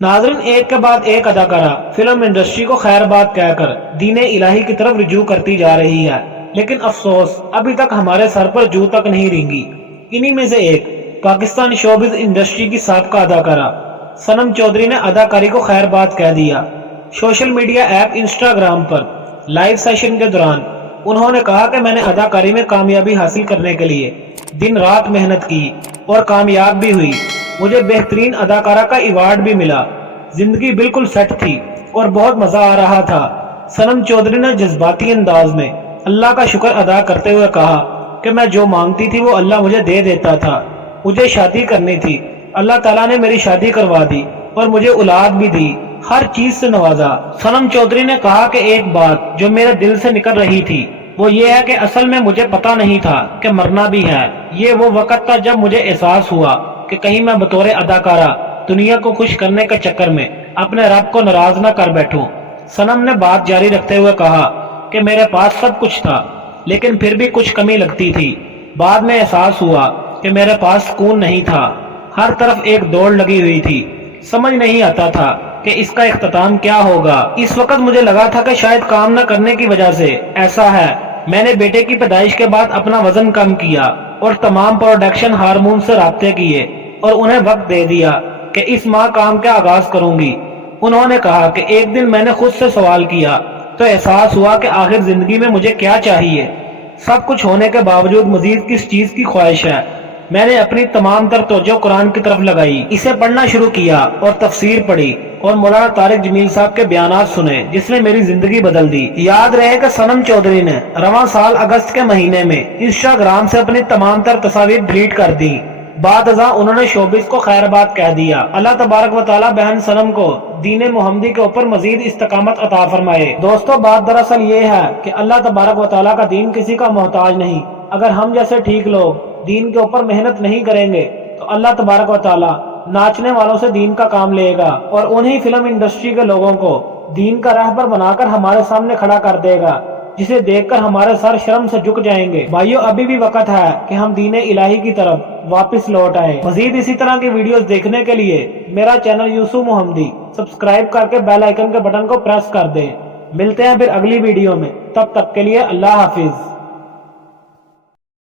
नाज़रीन, एक के बाद एक अदाकारा फिल्म इंडस्ट्री को खैर बात कहकर दीन इलाही की तरफ रुजू करती जा रही है, लेकिन अफसोस अभी तक हमारे सर पर जू तक नहीं रेंगी। इन्हीं में से एक पाकिस्तान शोबिज इंडस्ट्री की साबका अदाकारा सनम चौधरी ने अदाकारी को खैर बात कह दिया। सोशल मीडिया ऐप इंस्टाग्राम पर लाइव सेशन के दौरान उन्होंने कहा कि मैंने अदाकारी में कामयाबी हासिल करने के लिए दिन रात मेहनत की और कामयाब भी हुई। मुझे बेहतरीन अदाकारा का अवार्ड भी मिला। जिंदगी बिल्कुल सेट थी और बहुत मजा आ रहा था। सनम चौधरी ने जज्बाती अंदाज में अल्लाह का शुक्र अदा करते हुए कहा कि मैं जो मांगती थी वो अल्लाह मुझे दे देता था। मुझे शादी करनी थी, अल्लाह ताला ने मेरी शादी करवा दी और मुझे औलाद भी दी, हर चीज से नवाजा। सनम चौधरी ने कहा कि एक बात जो मेरे दिल से निकल रही थी वो ये है कि असल में मुझे पता नहीं था कि मरना भी है। ये वो वक्त था जब मुझे एहसास हुआ कि कहीं मैं बतौर अदाकारा दुनिया को खुश करने के चक्कर में अपने रब को नाराज न कर बैठूं। सनम ने बात जारी रखते हुए कहा कि मेरे पास सब कुछ था लेकिन फिर भी कुछ कमी लगती थी। बाद में एहसास हुआ कि मेरे पास सुकून नहीं था, हर तरफ एक दौड़ लगी हुई थी। समझ नहीं आता था कि इसका इख्तिताम क्या होगा। इस वक्त मुझे लगा था कि शायद काम न करने की वजह से ऐसा है। मैंने बेटे की पैदाइश के बाद अपना वजन कम किया और तमाम प्रोडक्शन हार्मोन से राब्ते किए और उन्हें वक्त दे दिया कि इस माह काम का आगाज करूंगी। उन्होंने कहा कि एक दिन मैंने खुद से सवाल किया तो एहसास हुआ कि आखिर जिंदगी में मुझे क्या चाहिए। सब कुछ होने के बावजूद मजीद किस चीज की ख्वाहिश है। मैंने अपनी तमाम तर तवज्जो कुरान की तरफ लगाई, इसे पढ़ना शुरू किया और तफसीर पढ़ी और मौलाना तारिक जमील साहब के बयानात सुने जिसने मेरी जिंदगी बदल दी। याद रहे कि सनम चौधरी ने रवां साल अगस्त के महीने में इंस्टाग्राम से अपनी तमाम तर तस्वीर डिलीट कर दी। बाद अज़ां उन्होंने शोबिस को खैरबाद कह दिया। अल्लाह तबारक व तआला बहन सनम को दीन मोहम्मदी के ऊपर मजीद इस्तकामत अता फरमाए। दोस्तों, बात दरअसल ये है कि अल्लाह तबारक व तआला का दीन किसी का मोहताज नहीं। अगर हम जैसे ठीक लोग दीन के ऊपर मेहनत नहीं करेंगे तो अल्लाह तबारक व तआला नाचने वालों से दीन का काम लेगा और उन्हीं फिल्म इंडस्ट्री के लोगों को दीन का रहबर बनाकर हमारे सामने खड़ा कर देगा, जिसे देखकर हमारे सर शर्म से झुक जाएंगे। भाइयों, अभी भी वक्त है कि हम दीन इलाही की तरफ वापस लौट आए। मजीद इसी तरह की वीडियोस देखने के लिए मेरा चैनल यूसुफ मोहम्मदी सब्सक्राइब करके बेल आइकन के बटन को प्रेस कर दें। मिलते हैं फिर अगली वीडियो में, तब तक के लिए अल्लाह हाफिज।